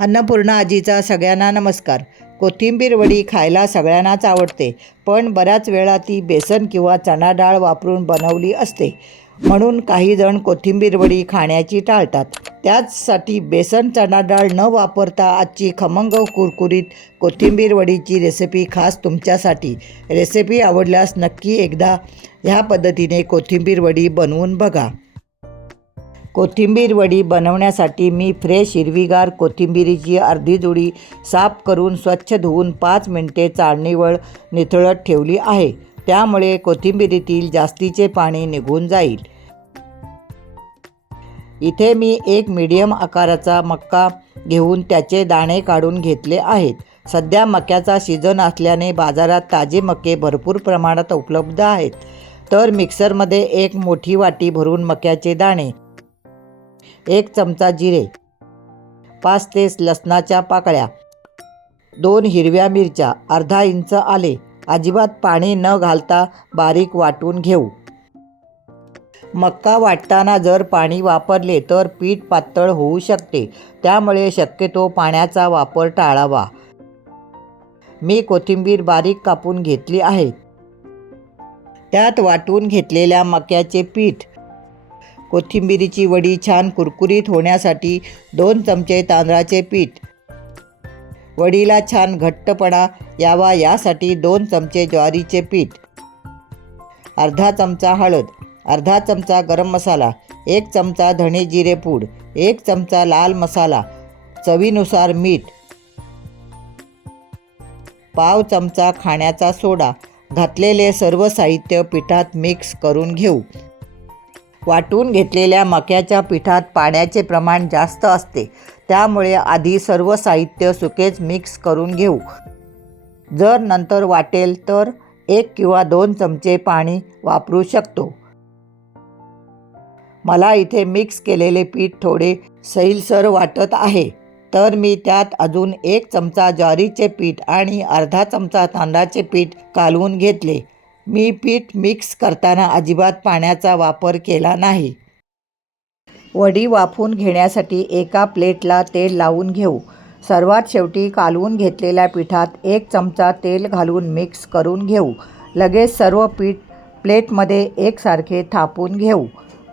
अन्नपूर्णा आजीचा सगळ्यांना नमस्कार। कोथिंबीर वडी खायला सगळ्यांनाच आवडते, पण बऱ्याच वेळा ती बेसन किंवा चणा डाळ वापरून बनवली असते, म्हणून काही जण कोथिंबीर वडी खाण्याची टाळतात। त्याचसाठी बेसन चणा डाळ न वापरता आजची खमंग कुरकुरीत कोथिंबीर वडीची रेसिपी खास तुमच्यासाठी। रेसिपी आवडल्यास नक्की एकदा ह्या पद्धतीने कोथिंबीर वडी बनवून बघा। कोथिंबीर वडी बनवण्यासाठी मी फ्रेश हिरवीगार कोथिंबीरीची अर्धी जुडी साफ करून स्वच्छ धुवून 5 मिनिटे चाळणीवर निथळत ठेवली आहे। त्यामुळे कोथिंबीरीतील जास्तीचे पाणी निघून जाईल। इथे मी एक मीडियम आकाराचा मका घेऊन त्याचे दाणे काढून घेतले आहेत। सध्या मक्याचा सीझन असल्याने बाजारात ताजे मके भरपूर प्रमाणात उपलब्ध आहेत। तर मिक्सरमध्ये एक मोठी वाटी भरून मक्याचे दाणे, 1 चमचा जिरे, 5 ते लसणाच्या पाकळ्या, 2 हिरव्या मिरच्या, अर्धा इंच आले अजिबात पाणी न घालता बारीक वाटून घेऊ। मका वाटताना जर पाणी वापरले तर पीठ पातळ होऊ शकते, त्यामुळे शक्यतो पाण्याचा वापर टाळावा। मी कोथिंबीर बारीक कापून घेतली आहे। त्यात वाटून घेतलेल्या मक्याचे पीठ, कोथिंबीरीची वडी छान कुरकुरीत होण्यासाठी 2 चमचे तांदळाचे पीठ, वडीला छान घट्टपणा यावा यासाठी 2 चमचे ज्वारीचे पीठ, अर्धा चमचा हळद, अर्धा चमचा गरम मसाला, 1 चमचा धणे जिरे पूड, 1 चमचा लाल मसाला, चवीनुसार मीठ, पाव चमचा खाण्याचा सोडा घातलेले सर्व साहित्य पिठात मिक्स करून घेऊ। वाटून घेतलेल्या मक्याच्या पिठात पाण्याचे प्रमाण जास्त असते, त्यामुळे आधी सर्व साहित्य सुकेच मिक्स करून घेऊ। जर नंतर वाटेल तर 1 किंवा 2 चमचे पाणी वापरू शकतो। मला इथे मिक्स केलेले पीठ थोडे सैलसर वाटत आहे, तर मी त्यात अजून 1 चमचा ज्वारीचे पीठ आणि अर्धा चमचा तांदळाचे पीठ कालवून घेतले। मी पीठ मिक्स करताना अजिबात पाण्याचा वापर केला नाही। वडी वाफवून घेण्यासाठी एका प्लेटला तेल लावून घेऊ। सर्वात शेवटी कालवून घेतलेल्या पिठात 1 चमचा तेल घालून मिक्स करून घेऊ। लगेच सर्व पीठ प्लेटमध्ये एकसारखे थापून घेऊ।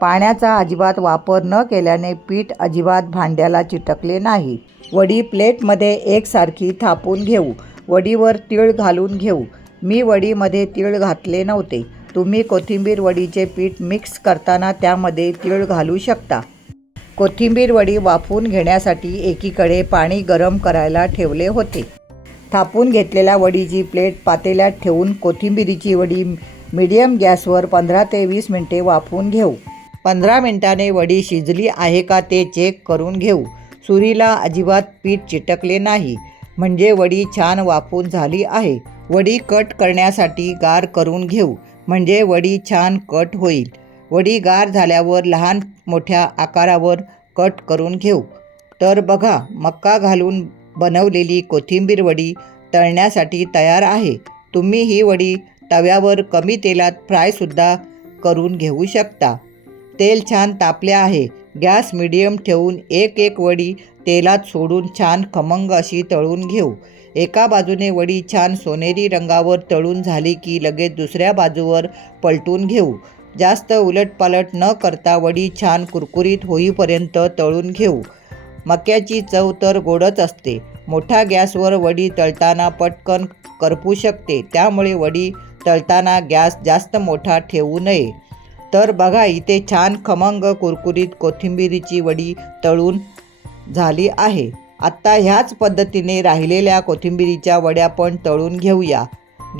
पाण्याचा अजिबात वापर न केल्याने पीठ अजिबात भांड्याला चिटकले नाही। वडी प्लेटमध्ये एकसारखी थापून घेऊ। वडीवर तीळ घालून घेऊ। मी वडीमध्ये तीळ घातले नव्हते। तुम्ही कोथिंबीर वडीचे पीठ मिक्स करताना त्यामध्ये तीळ घालू शकता। कोथिंबीर वडी वाफवून घेण्यासाठी एकीकडे पाणी गरम करायला ठेवले होते। थापून घेतलेल्या वडीची प्लेट पातेल्यात ठेवून कोथिंबीरीची वडी मीडियम गॅसवर 15 ते 20 मिनिटे वाफवून घेऊ। 15 मिनिटांनी वडी शिजली आहे का ते चेक करून घेऊ। सुरीला अजिबात पीठ चिटकले नाही, म्हणजे वडी छान वाफवून झाली आहे। वडी कट करण्यासाठी गार करून घेऊ, म्हणजे वडी छान कट होईल। वडी गार झाल्यावर लहान मोठ्या आकारावर कट करून घेऊ। तर बघा, मका घालून बनवलेली कोथिंबीर वडी तळण्यासाठी तयार आहे। तुम्ही ही वडी तव्यावर कमी तेलात फ्रायसुद्धा करून घेऊ शकता। तेल छान तापले आहे। गॅस मीडियम ठेवून एक वडी तेलात सोडून छान खमंग अशी तळून घेऊ। एका बाजूने वडी छान सोनेरी रंगावर तळून झाली की लगेच दुसऱ्या बाजूवर पलटून घेऊ। जास्त उलटपालट न करता वडी छान कुरकुरीत होईपर्यंत तळून घेऊ। मक्याची चव तर गोडच असते। मोठ्या गॅसवर वडी तळताना पटकन करपू शकते, त्यामुळे वडी तळताना गॅस जास्त मोठा ठेवू नये। तर बघा, इथे छान खमंग कुरकुरीत कोथिंबीरीची वडी तळून झाली आहे। आत्ता ह्याच पद्धतीने राहिलेल्या कोथिंबीरीच्या वड्या पण तळून घेऊया।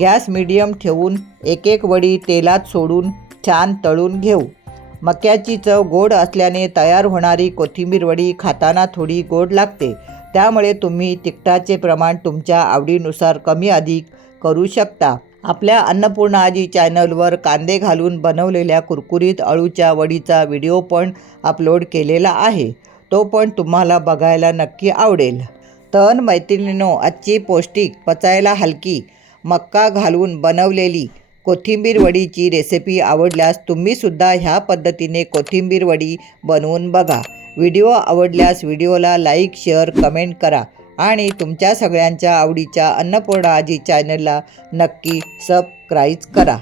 गॅस मीडियम ठेवून एक वडी तेलात सोडून छान तळून घेऊ। मक्याची चव गोड असल्याने तयार होणारी कोथिंबीर वडी खाताना थोडी गोड लागते, त्यामुळे तुम्ही तिखटाचे प्रमाण तुमच्या आवडीनुसार कमी अधिक करू शकता। आपल्या अन्नपूर्णा आजी चॅनलवर कांदे घालून बनवलेल्या कुरकुरीत अळूच्या वडीचा व्हिडिओ पण अपलोड केलेला आहे, तो पण तुम्हाला बघायला नक्की आवडेल। तर मैत्रिणींनो, आजची पौष्टिक, पचायला हलकी, मका घालून बनवलेली कोथिंबीर वडीची रेसिपी आवडल्यास तुम्हीसुद्धा ह्या पद्धतीने कोथिंबीर वडी बनवून बघा। व्हिडिओ आवडल्यास व्हिडिओला लाईक, शेअर, कमेंट करा आणि तुमच्या सगळ्यांच्या आवडीच्या अन्नपूर्णा आजी चॅनलला नक्की सबस्क्राईब करा.